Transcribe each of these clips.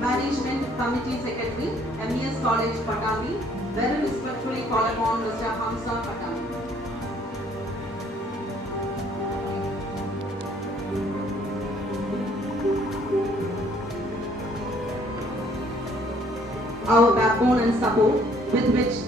Management Committee Secretary, MES College, Patami, very respectfully call upon Mr. Hamza Patami. Our backbone and support with which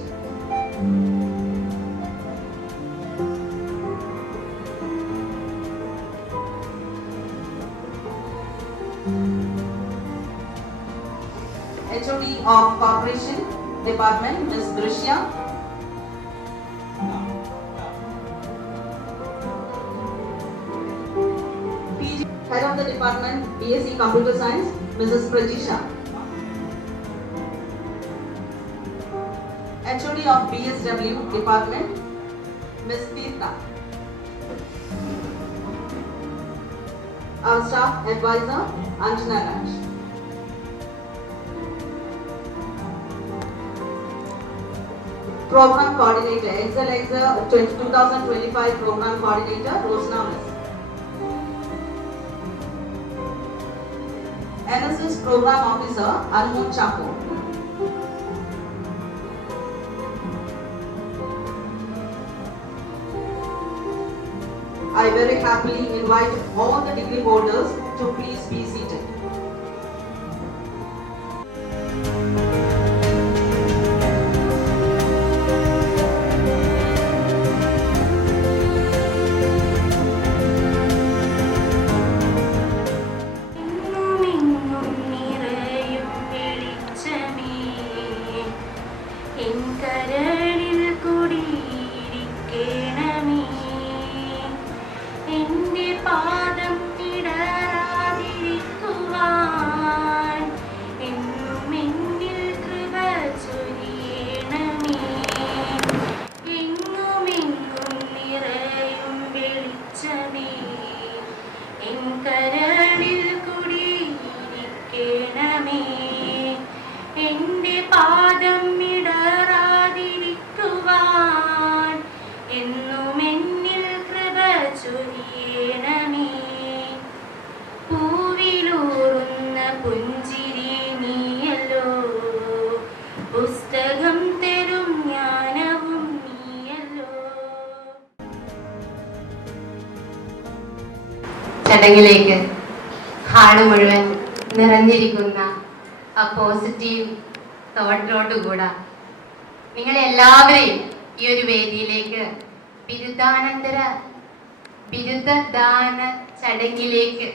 BSc Computer Science, Mrs. Prajisha. HOD of BSW Department, Ms. Tirtha. Our staff advisor, Anjana Raj. Program Coordinator, Excel Excel 2025 Program Coordinator, Rosna Miss. NSS Program Officer, Anmol Chapo. I very happily invite all the degree holders to please be seated. ചടങ്ങിലേക്ക് hall മുഴുവൻ നിറഞ്ഞിരിക്കുന്ന ആ positive തോട്ടിലോട്ടുകൂടാ നിങ്ങൾ എല്ലാവരെയും ഈ ഒരു വേദിയിലേക്ക് ബിരുദാനന്തര ബിരുദദാന ചടങ്ങിലേക്ക്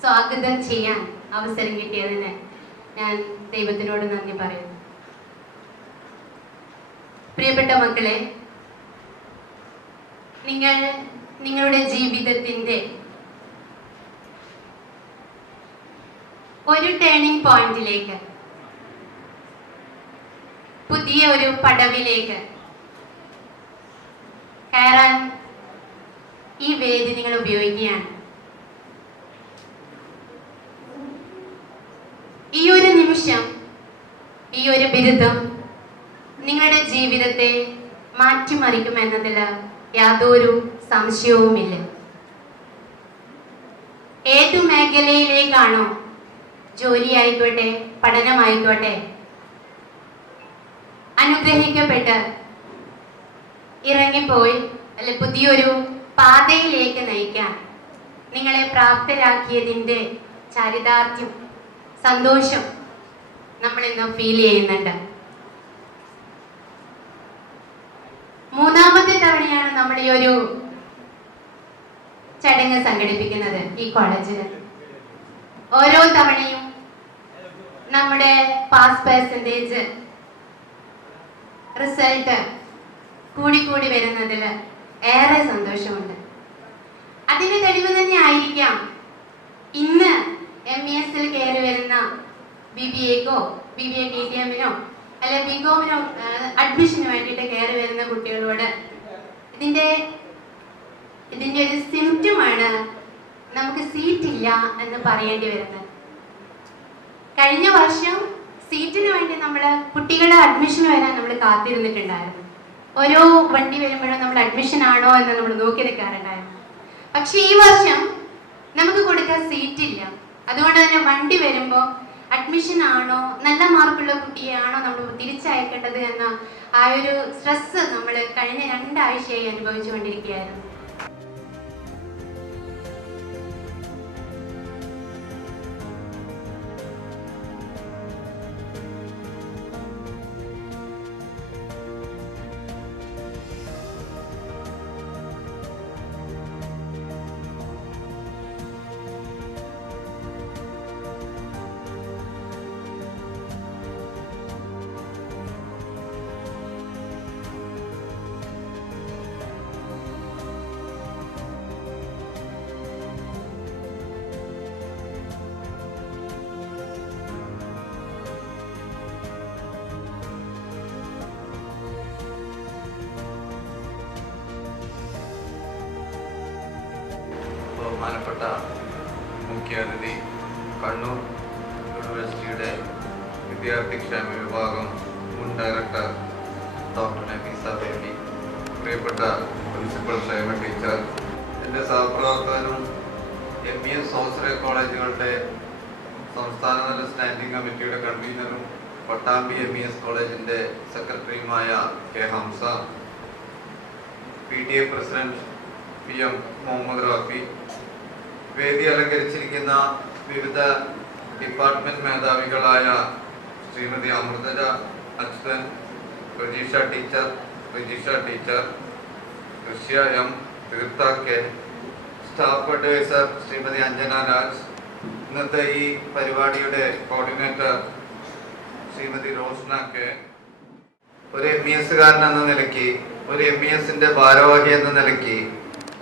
സ്വാഗതം ചെയ്യാൻ അവസരം കിട്ടിയതിന് ഞാൻ ദൈവത്തിനോട് നന്ദി പറയുന്നു. പ്രിയപ്പെട്ട മക്കളെ നിങ്ങൾ നിങ്ങളുടെ ജീവിതത്തിന്റെ ഒരു ടേണിംഗ് പോയിന്റിലേക്ക് പുതിയ ഒരു പടവിലേക്ക് കയറാൻ ഈ വേദി നിങ്ങൾ ഉപയോഗിക്കുകയാണ്. ഈ ഒരു നിമിഷം ഈ ഒരു ബിരുദം നിങ്ങളുടെ ജീവിതത്തെ മാറ്റിമറിക്കുമെന്നതിൽ യാതൊരു സംശയവുമില്ല. ഏതു മേഖലയിലേക്കാണോ ജോലി ആയിക്കോട്ടെ പഠനമായിക്കോട്ടെ അനുഗ്രഹിക്കപ്പെട്ട് ഇറങ്ങിപ്പോയി അല്ലെ പുതിയൊരു പാതയിലേക്ക് നയിക്കാൻ നിങ്ങളെ പ്രാപ്തരാക്കിയതിന്റെ ചരിതാർത്ഥ്യം സന്തോഷം നമ്മൾ ഇന്ന് ഫീൽ ചെയ്യുന്നുണ്ട്. മൂന്നാമത്തെ തവണയാണ് നമ്മൾ ഈ ഒരു ചടങ്ങ് സംഘടിപ്പിക്കുന്നത് ഈ കോളേജിൽ ഓരോ തവണയും നമ്മുടെ പാസ് പെർസെന്റേജ് റിസൾട്ട് കൂടിക്കൂടി വരുന്നതിൽ ഏറെ സന്തോഷമുണ്ട്. അതിന്റെ തെളിവ് തന്നെ ആയിരിക്കാം. ഇന്ന് എം ഇ എസിൽ കയറി വരുന്ന B B echo B B A T T എമ്മിനോ അല്ലെ ബി കോമിനോ അഡ്മിഷന് വേണ്ടിയിട്ട് കയറി വരുന്ന കുട്ടികളോട് ഇതിന്റെ ഇതിന്റെ ഒരു സിംറ്റമാണ് നമുക്ക് സീറ്റ് ഇല്ല എന്ന് പറയേണ്ടി വരുന്നത്. കഴിഞ്ഞ വർഷം സീറ്റിന് വേണ്ടി നമ്മൾ കുട്ടികളെ അഡ്മിഷൻ വരാൻ നമ്മൾ കാത്തിരുന്നിട്ടുണ്ടായിരുന്നു. ഓരോ വണ്ടി വരുമ്പോഴും നമ്മൾ അഡ്മിഷൻ ആണോ എന്ന് നമ്മൾ നോക്കി നിൽക്കാറുണ്ടായിരുന്നു പക്ഷെ ഈ വർഷം നമുക്ക് കൊടുക്കാൻ സീറ്റ് ഇല്ല. അതുകൊണ്ട് തന്നെ വണ്ടി വരുമ്പോൾ അഡ്മിഷൻ ആണോ നല്ല മാർക്കുള്ള കുട്ടിയാണോ നമ്മൾ തിരിച്ചയക്കേണ്ടത് എന്ന ആ ഒരു സ്ട്രെസ് നമ്മൾ കഴിഞ്ഞ രണ്ടാഴ്ചയായി അനുഭവിച്ചുകൊണ്ടിരിക്കുകയായിരുന്നു. ബഹുമാനപ്പെട്ട മുഖ്യാതിഥി കണ്ണൂർ യൂണിവേഴ്സിറ്റിയുടെ വിദ്യാർത്ഥി ക്ഷേമ വിഭാഗം മുൻ ഡയറക്ടർ ഡോക്ടർ നഫീസ ബേബി പ്രിയപ്പെട്ട പ്രിൻസിപ്പൽ ക്ഷേമ ടീച്ചർ എന്റെ സഹപ്രവർത്തകനും എം ഇ എസ് സ്വാശ്രയ കോളേജുകളുടെ സംസ്ഥാനതല സ്റ്റാൻഡിംഗ് കമ്മിറ്റിയുടെ കൺവീനറും പട്ടാമ്പി എം ഇ എസ് കോളേജിന്റെ സെക്രട്ടറിയുമായ K Hamsa P T A president P M Muhammad Rafi വേദി അലങ്കരിച്ചിരിക്കുന്ന വിവിധ department മേധാവികളായ Shrimati Amruthaja Achuthan Prajeesha teacher Prajeesha teacher Rishya M Theertha K staff advisor Shrimati Anjana Raj ഇന്നത്തെ ഈ പരിപാടിയുടെ കോർഡിനേറ്റർ ശ്രീമതി റോസ്ന കെ. ഒരു M E എസുകാരൻ എന്ന നിലയ്ക്ക് ഒരു എം ഇ എസിന്റെ ഭാരവാഹി എന്ന നിലയ്ക്ക്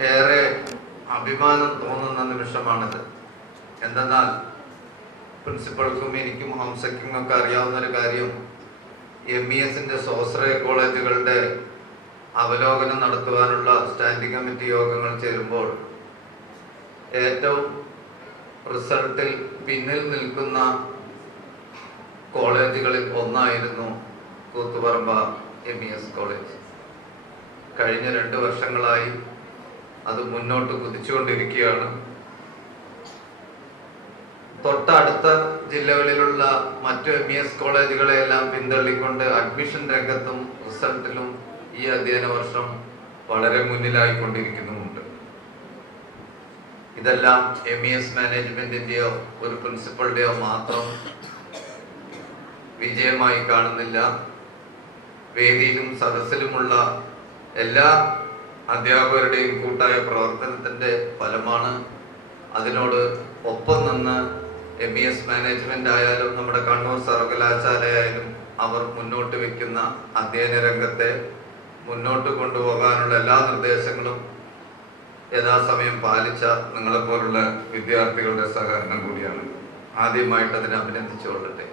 ഏറെ അഭിമാനം തോന്നുന്ന നിമിഷമാണിത്. എന്തെന്നാൽ പ്രിൻസിപ്പൾക്കും എനിക്കും ഹംസയ്ക്കും ഒക്കെ അറിയാവുന്ന ഒരു കാര്യം എം ഇ എസിന്റെ സ്വാശ്രയ കോളേജുകളുടെ അവലോകനം നടത്തുവാനുള്ള സ്റ്റാൻഡിംഗ് കമ്മിറ്റി യോഗങ്ങൾ ചേരുമ്പോൾ ഏറ്റവും റിസൾട്ടിൽ പിന്നിൽ നിൽക്കുന്ന കോളേജുകളിൽ ഒന്നായിരുന്നു Koothuparamba M E S college. കഴിഞ്ഞ രണ്ട് വർഷങ്ങളായി അത് മുന്നോട്ട് കുതിച്ചുകൊണ്ടിരിക്കുകയാണ്. തൊട്ടടുത്ത ജില്ലകളിലുള്ള മറ്റു എം ഇ എസ് കോളേജുകളെയെല്ലാം പിന്തള്ളിക്കൊണ്ട് അഡ്മിഷൻ രംഗത്തും റിസൾട്ടിലും ഈ അധ്യയന വർഷം വളരെ മുന്നിലായിക്കൊണ്ടിരിക്കുന്നുമുണ്ട്. ഇതെല്ലാം എം ഇ എസ് മാനേജ്മെന്റിന്റെയോ ഒരു പ്രിൻസിപ്പളുടെയോ മാത്രം വിജയമായി കാണുന്നില്ല. വേദിയിലും സദസ്സിലുമുള്ള എല്ലാ അധ്യാപകരുടെയും കൂട്ടായ പ്രവർത്തനത്തിന്റെ ഫലമാണ് അതിനോട് ഒപ്പം നിന്ന് എം ഇ എസ് മാനേജ്മെന്റ് ആയാലും നമ്മുടെ കണ്ണൂർ സർവകലാശാലയായാലും അവർ മുന്നോട്ട് വെക്കുന്ന അധ്യയന രംഗത്തെ മുന്നോട്ട് കൊണ്ടുപോകാനുള്ള എല്ലാ നിർദ്ദേശങ്ങളും യഥാസമയം പാലിച്ച നിങ്ങളെപ്പോലുള്ള വിദ്യാർത്ഥികളുടെ സഹകരണം കൂടിയാണ്. ആദ്യമായിട്ട് അതിനെ അഭിനന്ദിച്ചുകൊള്ളട്ടെ.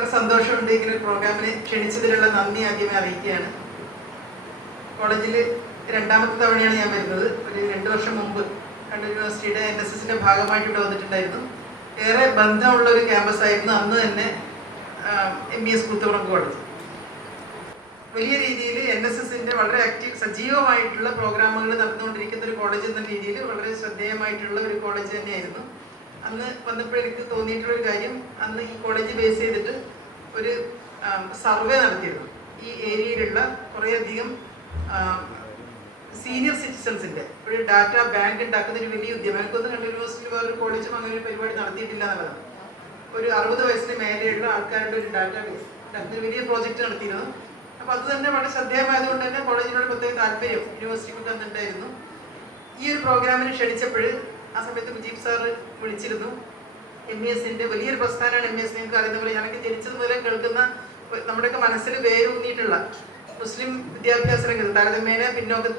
ഏറെ സന്തോഷമുണ്ട് ഇങ്ങനെ പ്രോഗ്രാമിന് ക്ഷണിച്ചതിലുള്ള നന്ദി ആദ്യമേ അറിയിക്കുകയാണ്. കോളേജിൽ രണ്ടാമത്തെ തവണയാണ് ഞാൻ വരുന്നത്. ഒരു രണ്ട് വർഷം മുമ്പ് കണ്ണൂർ യൂണിവേഴ്സിറ്റിയുടെ എൻ എസ് എസിന്റെ ഭാഗമായിട്ട് ഇവിടെ വന്നിട്ടുണ്ടായിരുന്നു. ഏറെ ബന്ധമുള്ള ഒരു ക്യാമ്പസ് ആയിരുന്നു അന്ന് തന്നെ M B S Koothupuram college. വലിയ രീതിയിൽ എൻ എസ് എസിന്റെ വളരെ ആക്റ്റീവ് സജീവമായിട്ടുള്ള പ്രോഗ്രാമുകൾ നടന്നുകൊണ്ടിരിക്കുന്ന ഒരു കോളേജ് എന്ന രീതിയിൽ വളരെ ശ്രദ്ധേയമായിട്ടുള്ള ഒരു കോളേജ് തന്നെയായിരുന്നു. അന്ന് വന്നപ്പോൾ എനിക്ക് തോന്നിയിട്ടുള്ള ഒരു കാര്യം അന്ന് ഈ കോളേജ് ബേസ് ചെയ്തിട്ട് ഒരു സർവേ നടത്തിയിരുന്നു. ഈ ഏരിയയിലുള്ള കുറേയധികം സീനിയർ സിറ്റിസൺസിന്റെ ഒരു ഡാറ്റ ബാങ്ക് ഉണ്ടാക്കുന്ന ഒരു വലിയ ഉദ്യമം. എനിക്കൊന്നും കണ്ണൂർ യൂണിവേഴ്സിറ്റി വേറൊരു കോളേജും അങ്ങനെ ഒരു പരിപാടി നടത്തിയിട്ടില്ല എന്നുള്ളതാണ്. ഒരു അറുപത് വയസ്സിന് മേലെയുള്ള ആൾക്കാരുടെ ഒരു ഡാറ്റ ബേസ് ഒരു വലിയ പ്രോജക്റ്റ് നടത്തിയിരുന്നു. അപ്പോൾ അത് തന്നെ വളരെ ശ്രദ്ധേയമായതുകൊണ്ട് തന്നെ കോളേജിനോട് പ്രത്യേക താല്പര്യം യൂണിവേഴ്സിറ്റിക്ക് തന്നിട്ടുണ്ടായിരുന്നു. ഈ ഒരു പ്രോഗ്രാമിന് ക്ഷണിച്ചപ്പോൾ ആ സമയത്ത് മുജീബ് സാറ് വിളിച്ചിരുന്നു. എം ഇ എസിന്റെ വലിയൊരു പ്രസ്ഥാനമാണ് എം ബി എസ്. നിങ്ങൾക്ക് അറിയുന്ന പോലെ ഞാനൊക്കെ ജനിച്ചത് മുതലേ കേൾക്കുന്ന നമ്മുടെയൊക്കെ മനസ്സിൽ വേരൂന്നിയിട്ടുള്ള മുസ്ലിം വിദ്യാഭ്യാസ രംഗത്ത് താരതമ്യേന പിന്നോക്ക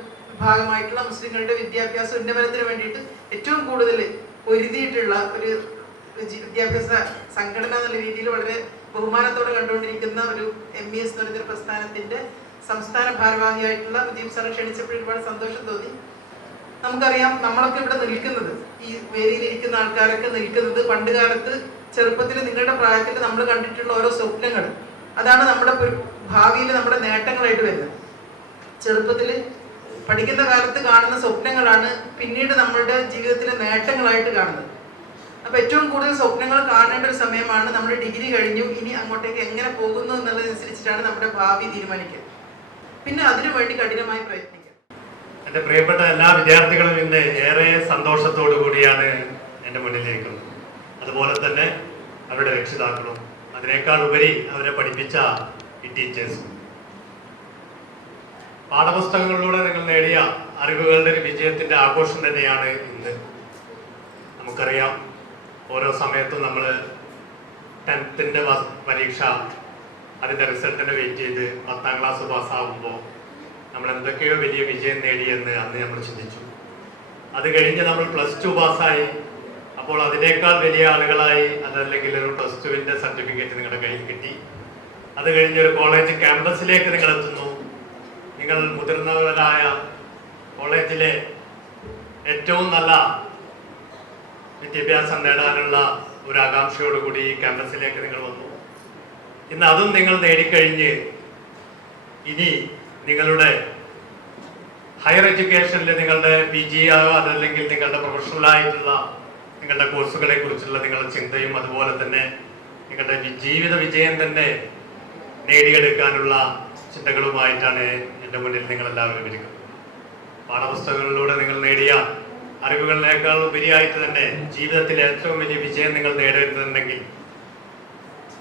ഭാഗമായിട്ടുള്ള മുസ്ലിങ്ങളുടെ വിദ്യാഭ്യാസ ഉന്നമനത്തിന് വേണ്ടിയിട്ട് ഏറ്റവും കൂടുതൽ പൊരുതിയിട്ടുള്ള ഒരു വിദ്യാഭ്യാസ സംഘടന എന്നുള്ള രീതിയിൽ വളരെ ബഹുമാനത്തോടെ കണ്ടുകൊണ്ടിരിക്കുന്ന ഒരു എം ഇ എസ് എന്ന് പറയുന്ന പ്രസ്ഥാനത്തിന്റെ സംസ്ഥാന ഭാരവാഹിയായിട്ടുള്ള മുജീബ് സാറ് ക്ഷണിച്ചപ്പോൾ ഒരുപാട് സന്തോഷം തോന്നി. നമുക്കറിയാം നമ്മളൊക്കെ ഇവിടെ നിൽക്കുന്നത്. ഈ വേദിയിൽ ഇരിക്കുന്ന ആൾക്കാരൊക്കെ നിൽക്കുന്നത് പണ്ട് കാലത്ത് ചെറുപ്പത്തിൽ നിങ്ങളുടെ പ്രായത്തിൽ നമ്മൾ കണ്ടിട്ടുള്ള ഓരോ സ്വപ്നങ്ങൾ. അതാണ് നമ്മുടെ ഭാവിയിൽ നമ്മുടെ നേട്ടങ്ങളായിട്ട് വരുന്നത്. ചെറുപ്പത്തിൽ പഠിക്കുന്ന കാലത്ത് കാണുന്ന സ്വപ്നങ്ങളാണ് പിന്നീട് നമ്മളുടെ ജീവിതത്തിലെ നേട്ടങ്ങളായിട്ട് കാണുന്നത്. അപ്പൊ ഏറ്റവും കൂടുതൽ സ്വപ്നങ്ങൾ കാണേണ്ട ഒരു സമയമാണ് നമ്മൾ ഡിഗ്രി കഴിഞ്ഞു ഇനി അങ്ങോട്ടേക്ക് എങ്ങനെ പോകുന്നു എന്നുള്ളതനുസരിച്ചിട്ടാണ് നമ്മുടെ ഭാവി തീരുമാനിക്കുക. പിന്നെ അതിനു വേണ്ടി കഠിനമായി പ്രയത്നിക്കുക. എന്റെ പ്രിയപ്പെട്ട എല്ലാ വിദ്യാർത്ഥികളും ഇന്ന് ഏറെ സന്തോഷത്തോടു കൂടിയാണ് എന്റെ മുന്നിലിരിക്കുന്നത് അതുപോലെ തന്നെ അവരുടെ രക്ഷിതാക്കളും. അതിനേക്കാൾ ഉപരി അവരെ പഠിപ്പിച്ച ഈ ടീച്ചേഴ്സും പാഠപുസ്തകങ്ങളിലൂടെ നിങ്ങൾ നേടിയ അറിവുകളുടെ ഒരു വിജയത്തിന്റെ ആഘോഷം തന്നെയാണ് ഇന്ന്. നമുക്കറിയാം ഓരോ സമയത്തും നമ്മൾ ടെൻത്തിന്റെ പരീക്ഷ അതിന്റെ റിസൾട്ടിനെ വെയിറ്റ് ചെയ്ത് പത്താം ക്ലാസ് പാസ്സാകുമ്പോൾ നമ്മൾ എന്തൊക്കെയോ വലിയ വിജയം നേടിയെന്ന് അന്ന് നമ്മൾ ചിന്തിച്ചു. അത് കഴിഞ്ഞ് നമ്മൾ പ്ലസ് ടു പാസ്സായി അപ്പോൾ അതിനേക്കാൾ വലിയ ആളുകളായി അതല്ലെങ്കിൽ ഒരു പ്ലസ് ടുവിന്റെ സർട്ടിഫിക്കറ്റ് നിങ്ങളുടെ കയ്യിൽ കിട്ടി. അത് കഴിഞ്ഞ് ഒരു കോളേജ് ക്യാമ്പസിലേക്ക് നിങ്ങൾ എത്തുന്നു. നിങ്ങൾ മുതിർന്നവരായ കോളേജിലെ ഏറ്റവും നല്ല വിദ്യാഭ്യാസം നേടാനുള്ള ഒരു ആകാംക്ഷയോടുകൂടി ഈ ക്യാമ്പസിലേക്ക് നിങ്ങൾ വന്നു. ഇന്ന് അതും നിങ്ങൾ നേടിക്കഴിഞ്ഞ് ഇനി നിങ്ങളുടെ ഹയർ എഡ്യൂക്കേഷനിൽ നിങ്ങളുടെ പി ജി ആയോ അതല്ലെങ്കിൽ നിങ്ങളുടെ പ്രൊഫഷണൽ ആയിട്ടുള്ള നിങ്ങളുടെ കോഴ്സുകളെ കുറിച്ചുള്ള നിങ്ങളുടെ ചിന്തയും അതുപോലെ തന്നെ നിങ്ങളുടെ ജീവിത വിജയം തന്നെ നേടിയെടുക്കാനുള്ള ചിന്തകളുമായിട്ടാണ് എന്റെ മുന്നിൽ നിങ്ങൾ എല്ലാവരും ഇരിക്കുന്നത്. പാഠപുസ്തകങ്ങളിലൂടെ നിങ്ങൾ നേടിയ അറിവുകളിനേക്കാൾ ഉപരിയായിട്ട് തന്നെ ജീവിതത്തിൽ ഏറ്റവും വലിയ വിജയം നിങ്ങൾ നേടേണ്ടതുണ്ടെങ്കിൽ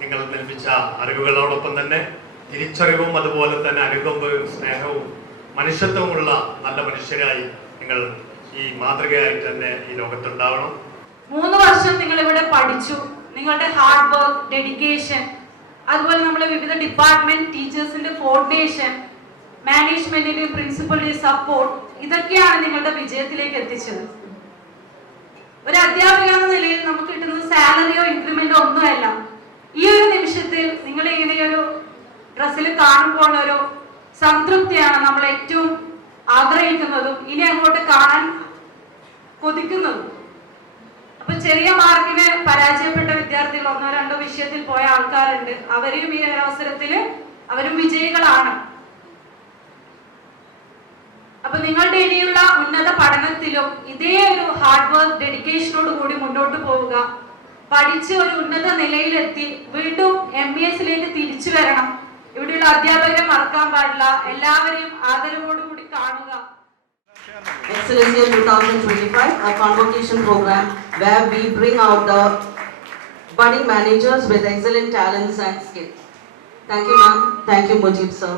നിങ്ങൾ നിർമ്മിച്ച അറിവുകളോടൊപ്പം തന്നെ തിരിച്ചറിവും അതുപോലെ തന്നെ അനുകമ്പയും സ്നേഹവും മനുഷ്യത്വമുള്ള നല്ല മനുഷ്യരായി നിങ്ങൾ ഈ മാതൃകയായി തന്നെ ഈ ലോകത്തുണ്ടാവണം. മൂന്ന് വർഷം നിങ്ങൾ ഇവിടെ പഠിച്ചു. നിങ്ങളുടെ ഹാർഡ് വർക്ക് ഡെഡിക്കേഷൻ അതുപോലെ നമ്മളെ വിവിധ ഡിപ്പാർട്ട്മെന്റ് ടീച്ചേഴ്സിന്റെ ഫോർഡേഷൻ മാനേജ്മെന്റിന്റെ പ്രിൻസിപ്പളിന്റെ സപ്പോർട്ട് ഇതൊക്കെയാണ് നിങ്ങളുടെ വിജയത്തിലേക്ക് എത്തിച്ചത്. ഒരു അധ്യാപിക എന്ന നിലയിൽ നമുക്ക് കിട്ടുന്ന സാലറിയോ ഇൻക്രിമെന്റോ ഒന്നുമല്ല. ഈ ഒരു നിമിഷത്തിൽ നിങ്ങൾ ഇങ്ങനെ ഡ്രസ്സിൽ കാണുമ്പോൾ ഒരു സംതൃപ്തിയാണ് നമ്മൾ ഏറ്റവും ആഗ്രഹിക്കുന്നതും ഇനി അങ്ങോട്ട് കാണാൻ കൊതിക്കുന്നതും. അപ്പൊ ചെറിയ മാർക്കിന് പരാജയപ്പെട്ട വിദ്യാർത്ഥികൾ ഒന്നോ രണ്ടോ വിഷയത്തിൽ പോയ ആൾക്കാരുണ്ട്. അവരും ഈ അവസരത്തിൽ അവരും വിജയികളാണ്. അപ്പൊ നിങ്ങളുടെ ഇനിയുള്ള ഉന്നത പഠനത്തിലും ഇതേ ഒരു ഹാർഡ് വർക്ക് ഡെഡിക്കേഷനോട് കൂടി മുന്നോട്ട് പോവുക. പഠിച്ച് ഒരു ഉന്നത നിലയിലെത്തി വീണ്ടും എം ബി എസിലേക്ക് തിരിച്ചു വരണം. ഇവിടെയുള്ള അധ്യാപകരെ മറക്കാൻ പാടില്ല എല്ലാവരെയും ആദരവോടുകൂടി കാണുക Excellency 2025, a convocation program where we bring out the budding managers with excellent talents and skills. Thank you, ma'am. Thank you, Mujib, sir.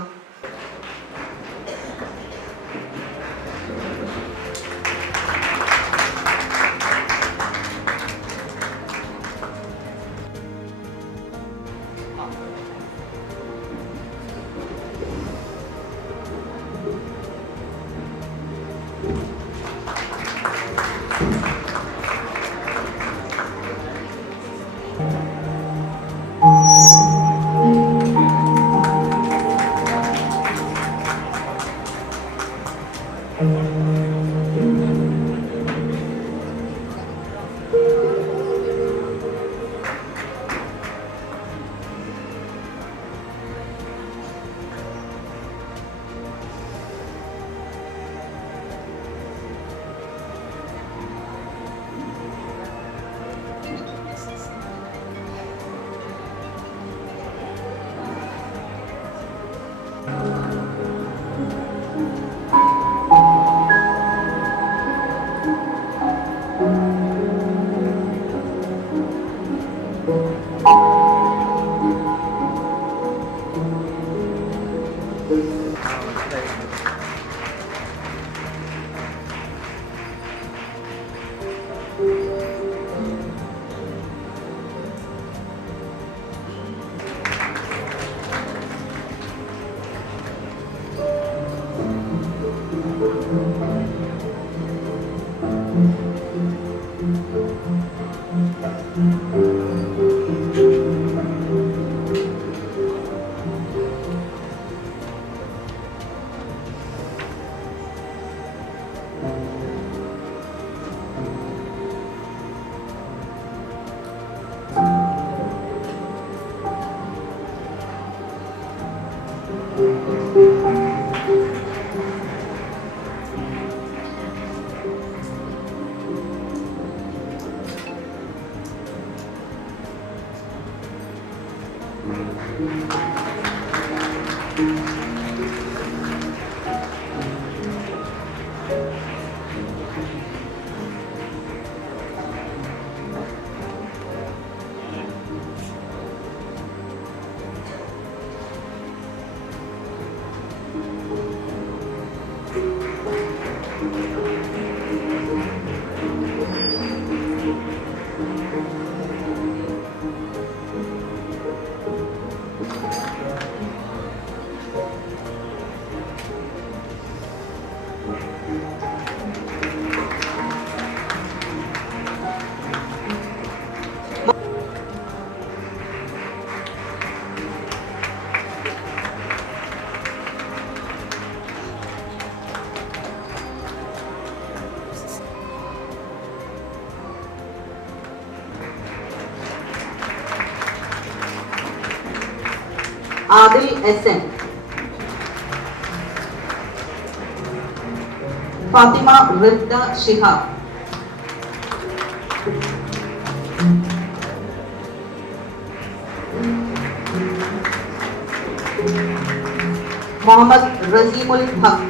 Adil SN Fathima Rifta Shiha Mohammed Rajimul Haq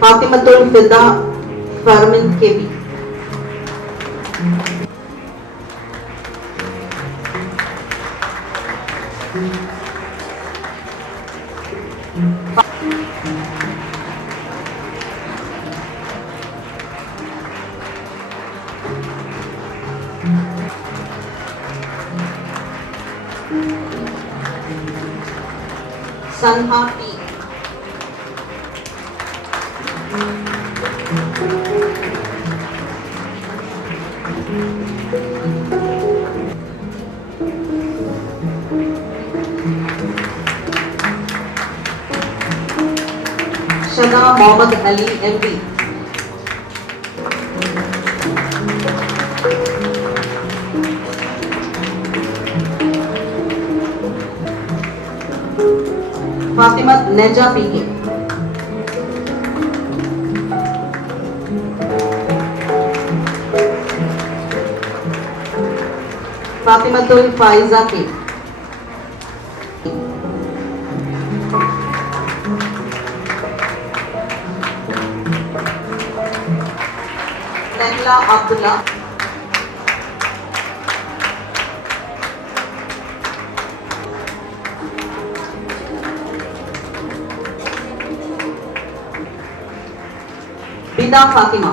Fathimathul Fida फरमिन के भी Fatima नैजा P के फातिमा तो Faiza K. Fátima.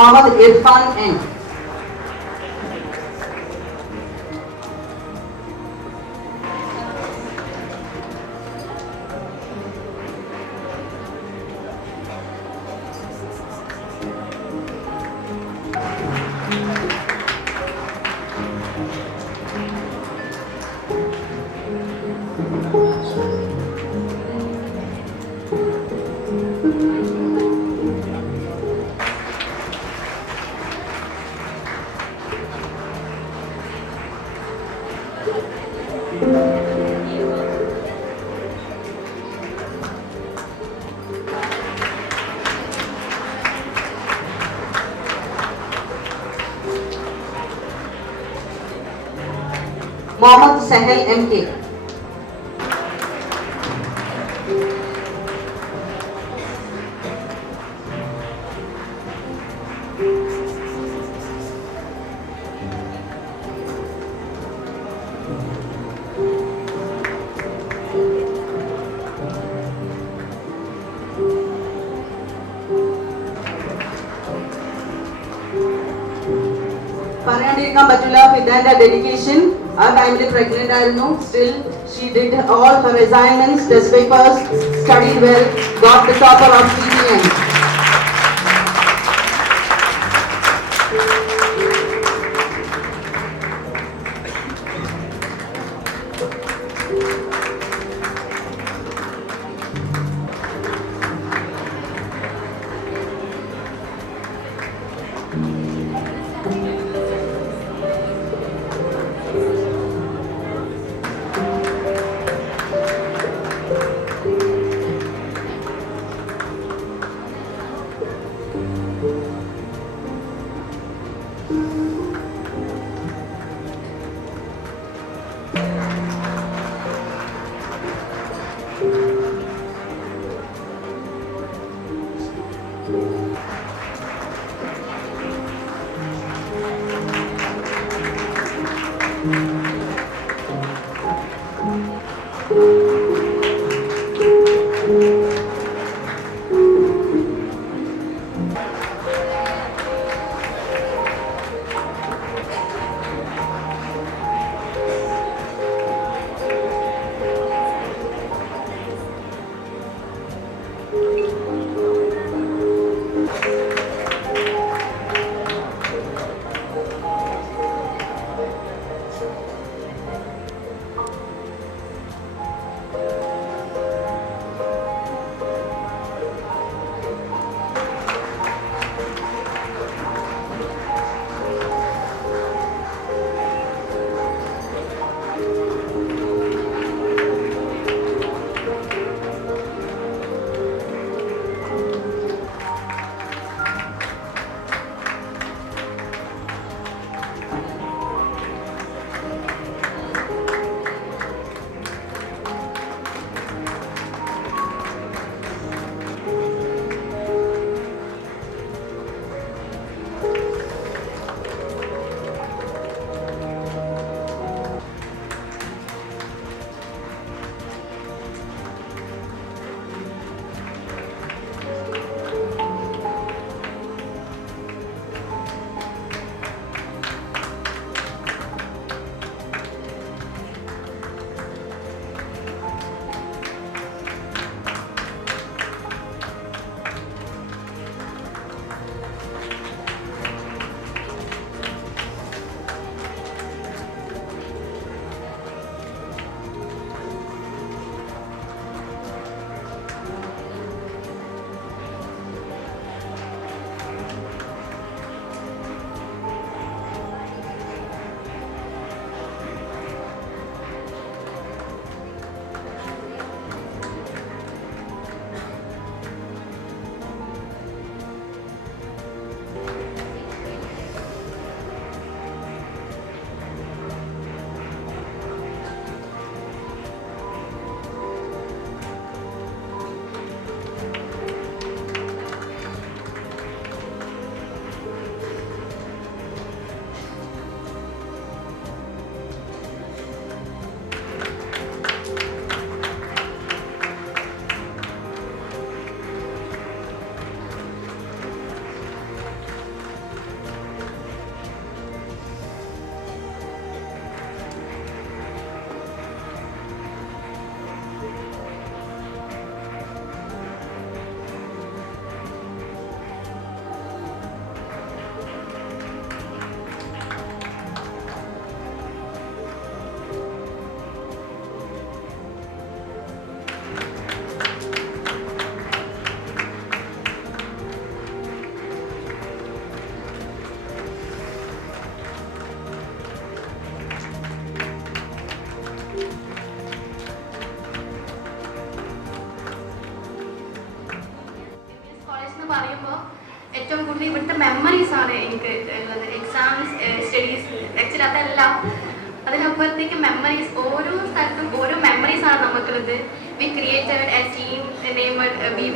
Mohammad Irfan and M K well known. Still, she did all her assignments, test papers, studied well, got the topper of CBN.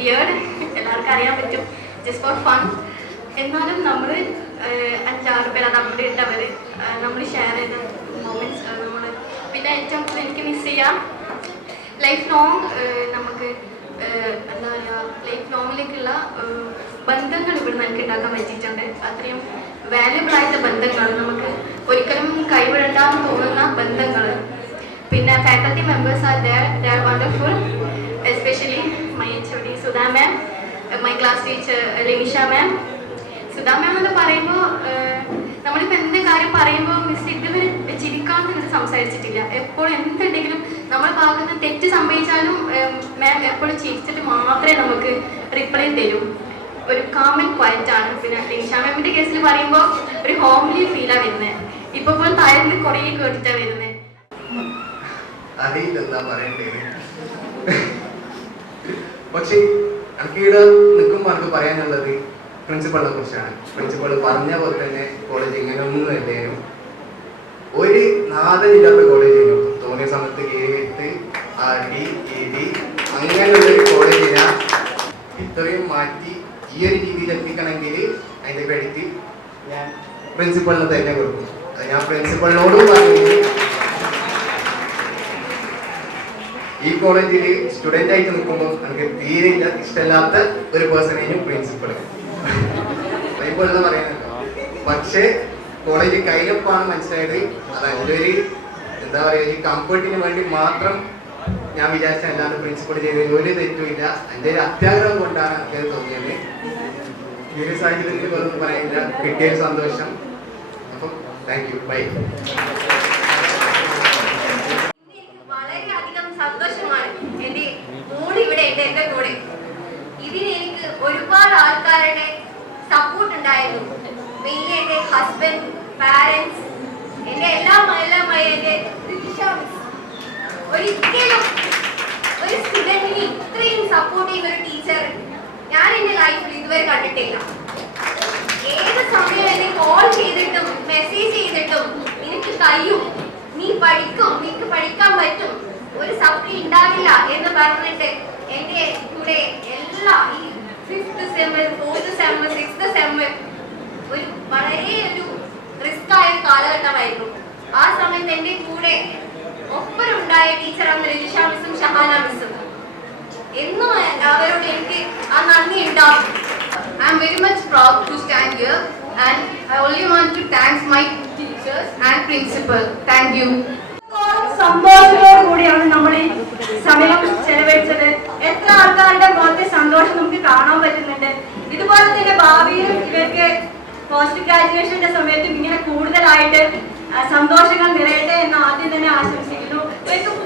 വിയേർഡ് എല്ലാവർക്കും അറിയാൻ പറ്റും. Just for fun എന്നാലും നമ്മൾ അഞ്ചാറ് പേര് അത് അവിടെ അവർ നമ്മൾ ഷെയർ ചെയ്ത മൊമെന്റ്സ് നമ്മൾ പിന്നെ ഏറ്റവും കൂടുതൽ എനിക്ക് മിസ് ചെയ്യാം. ലൈഫ് ലോങ് നമുക്ക് എന്താ പറയുക ലൈഫ് ലോങ്ങിലേക്കുള്ള ബന്ധങ്ങൾ ഇവിടെ നമുക്ക് ഉണ്ടാക്കാൻ പറ്റിയിട്ടുണ്ട്. അത്രയും വാല്യുബിൾ ആയിട്ടുള്ള ബന്ധങ്ങൾ നമുക്ക് ഒരിക്കലും കൈവിടണ്ടെന്ന് തോന്നുന്ന ബന്ധങ്ങൾ പിന്നെ faculty members are there are wonderful, my HOD Sudha ma'am, uh, my class teacher uh, Lemisha ma'am. Sudha ma'am എന്ന് പറയുമ്പോൾ നമ്മളിപ്പോൾ എന്ത് കാര്യം പറയുമ്പോൾ മിസ് ഇതുവരെ ചിരിക്കാണ്ട് ഇത് സംസാരിച്ചിട്ടില്ല. എപ്പോഴും എന്തുണ്ടെങ്കിലും നമ്മൾ ഭാഗത്ത് തെറ്റ് സംഭവിച്ചാലും മാം എപ്പോഴും ചിരിച്ചിട്ട് മാത്രമേ നമുക്ക് റിപ്ലൈ തരൂ. ഒരു കാമൻ ക്വയറ്റ് ആണ്. പിന്നെ ലിൻഷ മാമിന്റെ കേസിൽ പറയുമ്പോൾ ഒരു ഹോംലി ഫീലാണ് വരുന്നത് ഇപ്പൊ പോലും താഴ്ന്ന് കുറേ കേട്ടിട്ടാണ് വരുന്നത് അറിയില്ല എന്താ പറയണ്ടേന്ന് പക്ഷെ എനിക്ക് ഇവിടെ നിൽക്കുമ്പോൾ എനിക്ക് പറയാനുള്ളത് പ്രിൻസിപ്പളിനെ കുറിച്ചാണ്. പ്രിൻസിപ്പൾ പറഞ്ഞ പോലെ തന്നെ കോളേജ് ഇങ്ങനെയൊന്നും അല്ലേനും ഒരു നാഥനില്ലാത്ത കോളേജിനും തോന്നിയ സമയത്ത് കയറിയിട്ട് ഡി എ അങ്ങനെയുള്ള അങ്ങനെയുള്ളൊരു കോളേജിനെ ഇത്രയും മാറ്റി ഈ ഒരു രീതിയിൽ എത്തിക്കണമെങ്കിൽ അതിന്റെ ക്രെഡിറ്റ് ഞാൻ പ്രിൻസിപ്പളിന് തന്നെ കൊടുക്കും. അത് ഞാൻ പ്രിൻസിപ്പളിനോടും പറഞ്ഞു ഈ കോളേജിൽ സ്റ്റുഡന്റ് ആയിട്ട് നിൽക്കുമ്പോൾ എനിക്ക് തീരെ ഇഷ്ടമില്ലാത്ത ഒരു പേഴ്സണേജും പ്രിൻസിപ്പൾ എന്ന് പറയുന്നത് പക്ഷേ കോളേജ് കയ്യിലൊപ്പാണ് മനസ്സിലായത്. അത് എന്റെ ഒരു എന്താ പറയുക ഈ കംഫർട്ടിന് വേണ്ടി മാത്രം ഞാൻ വിചാരിച്ച അല്ലാതെ പ്രിൻസിപ്പൾ ചെയ്തതിൽ ഒരു തെറ്റുമില്ല എന്റെ ഒരു അത്യാഗ്രഹം കൊണ്ടാണ് എനിക്കത് തോന്നിയത്. ഈ ഒരു സാഹചര്യത്തിൽ വേറൊന്നും പറയാനില്ല. കിട്ടിയൊരു സന്തോഷം. അപ്പം താങ്ക് യു ബൈ വളരെയധികം സന്തോഷമാണ് എന്റെ മോൾ ഇവിടെ ഉണ്ട് എന്റെ കൂടെ ഇതിന് എനിക്ക് ഒരുപാട് ആൾക്കാരുടെ സപ്പോർട്ട് ഉണ്ടായിരുന്നു മെയിൻലി എന്റെ ഹസ്ബൻഡ് പാരന്റ്സ് എന്റെ എല്ലാം എല്ലാമായി miss. ഒരിക്കലും ഒരു സ്റ്റുഡന്റിന് ഇത്രയും സപ്പോർട്ട് ചെയ്യുന്ന ഒരു ടീച്ചർ ഞാൻ എന്റെ ലൈഫിൽ ഇതുവരെ കണ്ടിട്ടില്ല. ഏത് സമയം എന്നെ കോൾ ചെയ്തിട്ടും മെസ്സേജ് ചെയ്തിട്ടും നിനക്ക് കഴിയും. നീ പഠിക്കും നിനക്ക് പഠിക്കാൻ പറ്റും. ഒരു സപ്ലി ഉണ്ടാവില്ല എന്ന് പറഞ്ഞിട്ട് എന്റെ കൂടെ എല്ലാ ഈ fifth sem fourth sem sixth sem ഒരു വളരെ ഒരു റിസ്ക് ആയ കാലഘട്ടമായിരുന്നു. ആ സമയത്ത് എന്റെ കൂടെ ഉണ്ടായ ആണ് രജിഷ മിസ്സും ഷഹാന മിസ്സും. എന്നും അവരോട് എനിക്ക് ആ നന്ദി ഉണ്ടാവും. I am very much proud to stand here and I only want to thanks my teachers and principal thank you സന്തോഷത്തോടു കൂടിയാണ് നമ്മൾ ഈ സമയം ചെലവഴിച്ചത്. എത്ര ആൾക്കാരുടെ മുഖത്തെ സന്തോഷം നമുക്ക് കാണാൻ പറ്റുന്നുണ്ട്. ഇതുപോലെ തന്നെ ഭാവിയിലും ഇവർക്ക് പോസ്റ്റ് ഗ്രാജുവേഷന്റെ സമയത്ത് ഇങ്ങനെ കൂടുതലായിട്ട് സന്തോഷങ്ങൾ നിറയട്ടെ എന്ന് ആദ്യം തന്നെ ആശംസിക്കുന്നു.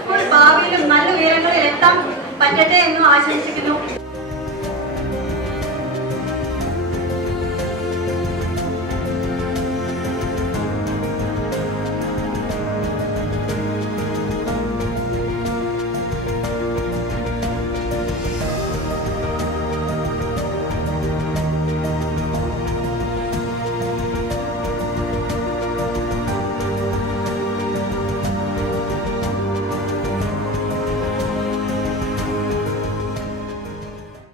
ഇപ്പോൾ ഭാവിയിലും നല്ല ഉയരങ്ങളിൽ എത്താൻ പറ്റട്ടെ എന്നും ആശംസിക്കുന്നു.